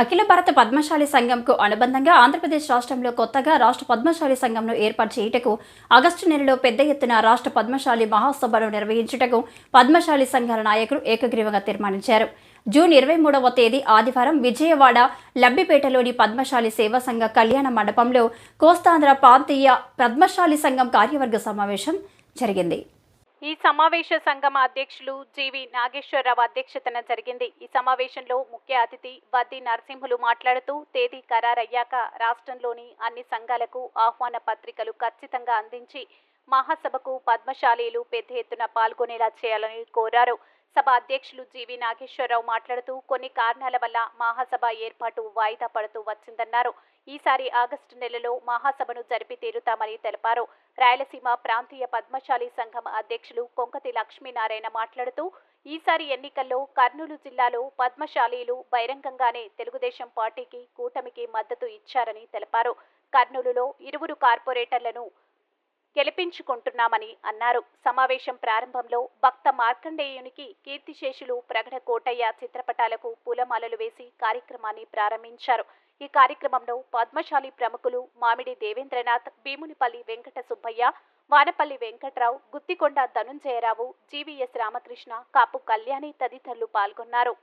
అఖిల భారత పద్మశాలి సంఘంకు అనుబంధంగా ఆంధ్రప్రదేశ్ రాష్ట్రంలో కొత్తగా రాష్ట్ర పద్మశాలి సంఘంను ఏర్పాటు చేయుటకు ఆగస్టు నెలలో పెద్ద ఎత్తున రాష్ట్ర పద్మశాలి మహాసభను నిర్వహించుటకు పద్మశాలి సంఘాల నాయకులు ఏకగ్రీవంగా తీర్మానించారు. జూన్ ఇరవై మూడవ తేదీ ఆదివారం విజయవాడ లబ్బిపేటలోని పద్మశాలి సేవా సంఘ కళ్యాణ మండపంలో కోస్తాంధ్ర ప్రాంతీయ పద్మశాలి సంఘం కార్యవర్గ సమావేశం జరిగింది. ఈ సమావేశ సంఘం అధ్యక్షులు జీవి నాగేశ్వరరావు అధ్యక్షతన జరిగింది. ఈ సమావేశంలో ముఖ్య అతిథి వద్ది నరసింహులు మాట్లాడుతూ తేదీ ఖరారయ్యాక రాష్ట్రంలోని అన్ని సంఘాలకు ఆహ్వాన పత్రికలు ఖచ్చితంగా అందించి మహాసభకు పద్మశాలీలు పెద్ద ఎత్తున పాల్గొనేలా చేయాలని కోరారు. సభ అధ్యక్షులు జీవి నాగేశ్వరరావు మాట్లాడుతూ కొన్ని కారణాల వల్ల మహాసభ ఏర్పాటు వాయిదా పడుతూ వచ్చిందన్నారు. ఈసారి ఆగస్టు నెలలో మహాసభను జరిపి తీరుతామని తెలిపారు. రాయలసీమ ప్రాంతీయ పద్మశాలి సంఘం అధ్యక్షులు కొంకతి లక్ష్మీనారాయణ మాట్లాడుతూ ఈసారి ఎన్నికల్లో కర్నూలు జిల్లాలో పద్మశాలీలు బహిరంగంగానే తెలుగుదేశం పార్టీకి కూటమికి మద్దతు ఇచ్చారని తెలిపారు. కర్నూలులో ఇరువురు కార్పొరేటర్లను గెలిపించుకుంటున్నామని అన్నారు. సమావేశం ప్రారంభంలో భక్త మార్కండేయునికి కీర్తిశేషులు ప్రగడ కోటయ్య చిత్రపటాలకు పూలమాలలు వేసి కార్యక్రమాన్ని ప్రారంభించారు. ఈ కార్యక్రమంలో పద్మశాలి ప్రముఖులు Mamidi Devendranath Bheemunipalli Venkata Subbaiah Vanapalli Venkatrao Guttikonda Dhanunjayarao G V S Ramakrishna Kapu Kalyani తదితరులు పాల్గొన్నారు.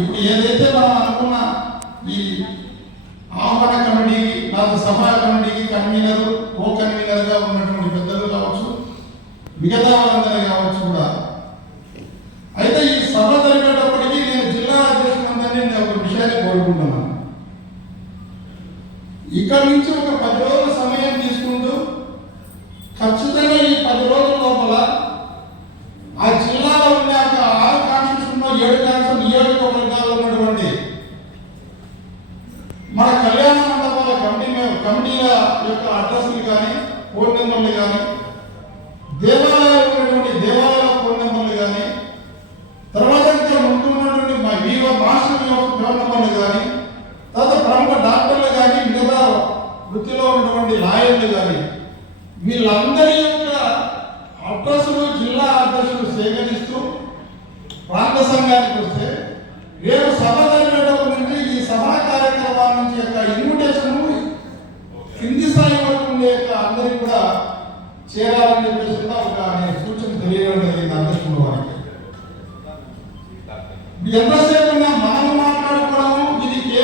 ఇప్పుడు ఏదైతే మనం అనుకున్న ఈ ఆహ్వాన కమిటీకి నాకు సభా కమిటీకి కన్వీనర్ కో కన్వీనర్గా ఉన్నటువంటి పెద్దలు కావచ్చు మిగతా వాళ్ళందరూ కావచ్చు కూడా. అయితే ఈ సభ జరిగేటప్పటికీ నేను జిల్లా అధ్యక్షులందరినీ నేను ఒక విషయాన్ని కోరుకుంటున్నాను. ఇక్కడ నుంచి ఒక పది రోజుల సమయం తీసుకుంటూ ఖచ్చితంగా ఈ పది రోజుల్లో లోపల ఆ జిల్లాలో ఉన్న ఒక ఆరు కాన్స్టిట్యూషన్ ఏడు కాన్స్టిట్యూషన్ నియోజకవర్గాల్లో ఉన్నటువంటి మన కళ్యాణ మండపాల కమిటీ మె- కమిటీల యొక్క అడ్రస్లు కానీ ఫోన్ నెంబర్లు కానీ దేవాలయాలు ఉన్నటువంటి దేవాలయాల ఫోన్ నెంబర్లు కానీ తర్వాత ఇంకా ఉంటున్నటువంటి మా వివో మాస్టర్ ఫోన్ నెంబర్లు కానీ తర్వాత ప్రముఖ డాక్టర్లు కానీ మిగతా వృత్తిలో ఉన్నటువంటి లాయర్లు కానీ వీళ్ళందరి యొక్క అడ్రస్లు జిల్లా అడ్రస్లు సేకరిస్తూ ప్రాంత సంఘానికి వస్తే రేపు సభ జరిగేటప్పటి నుంచి ఈ సభా కార్యక్రమాల నుంచి యొక్క ఇన్విటేషన్ కింది స్థాయి వరకు ఉండే యొక్క అందరికి కూడా చేరాలని చెప్పేసి కూడా ఒక సూచన తెలియడం జరిగింది అధ్యక్షుడు వారికి ఎంతసేపు